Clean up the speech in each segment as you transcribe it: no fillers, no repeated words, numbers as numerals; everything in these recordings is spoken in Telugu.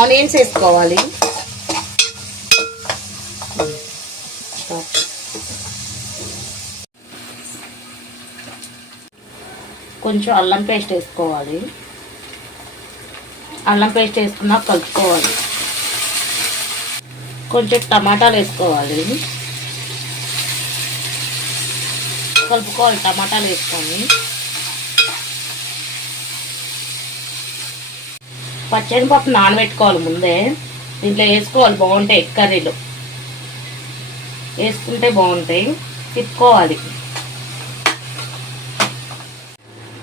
ఆనియన్స్ వేసుకోవాలి. కొంచెం అల్లం పేస్ట్ వేసుకోవాలి. అల్లం పేస్ట్ వేసుకున్నా కలుపుకోవాలి. కొంచెం టమాటాలు వేసుకోవాలి. కలుపుకోవాలి టమాటాలు వేసుకొని. పచ్చనిపప్పు నానబెట్టుకోవాలి ముందే. దీంట్లో వేసుకోవాలి, బాగుంటాయి కర్రీలు. వేసుకుంటే బాగుంటాయి. తిప్పుకోవాలి.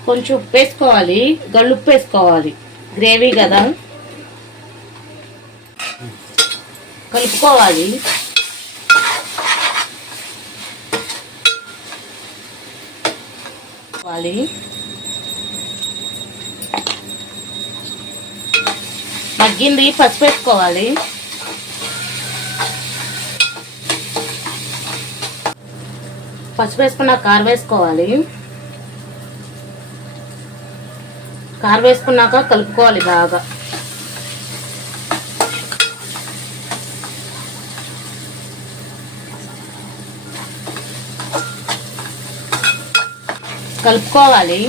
కొంచెం ఉప్పు వేసుకోవాలి. గళ్ళుప్పు వేసుకోవాలి, గ్రేవీ కదా. కలుపుకోవాలి. మగ్గింది. పసుపు వేసుకోవాలి. పసుపు వేసుకున్న కారం వేసుకోవాలి. కారం వేసుకున్నాక కలుపుకోవాలి బాగా. కలుపుకోవాలి.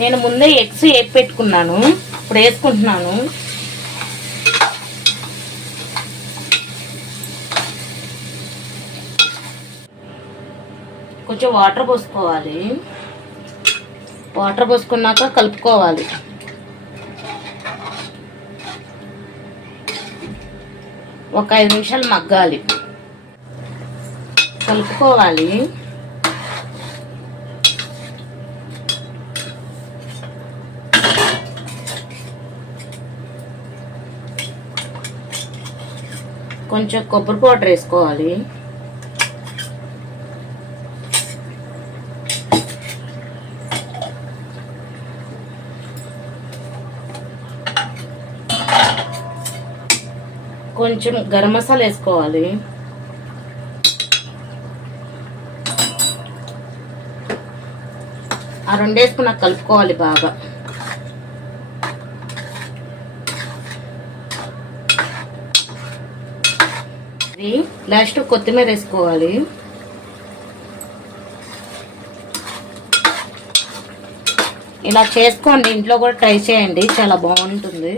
నేను ముందే ఎగ్స్ వేసి పెట్టుకున్నాను, ఇప్పుడు వేసుకుంటున్నాను. కొంచెం వాటర్ పోసుకోవాలి. వాటర్ పోసుకున్నాక కలుపుకోవాలి. ఒక 5 నిమిషాలు మగ్గాలి. కలుపుకోవాలి. కొంచెం కొబ్బరి పౌడర్ వేసుకోవాలి. కొంచెం గరం మసాలా వేసుకోవాలి. ఆ 2 వేసుకున్నా కలుపుకోవాలి బాగా. లాస్ట్ కొత్తిమీర వేసుకోవాలి. ఇలా చేసుకోండి, ఇంట్లో కూడా ట్రై చేయండి, చాలా బాగుంటుంది.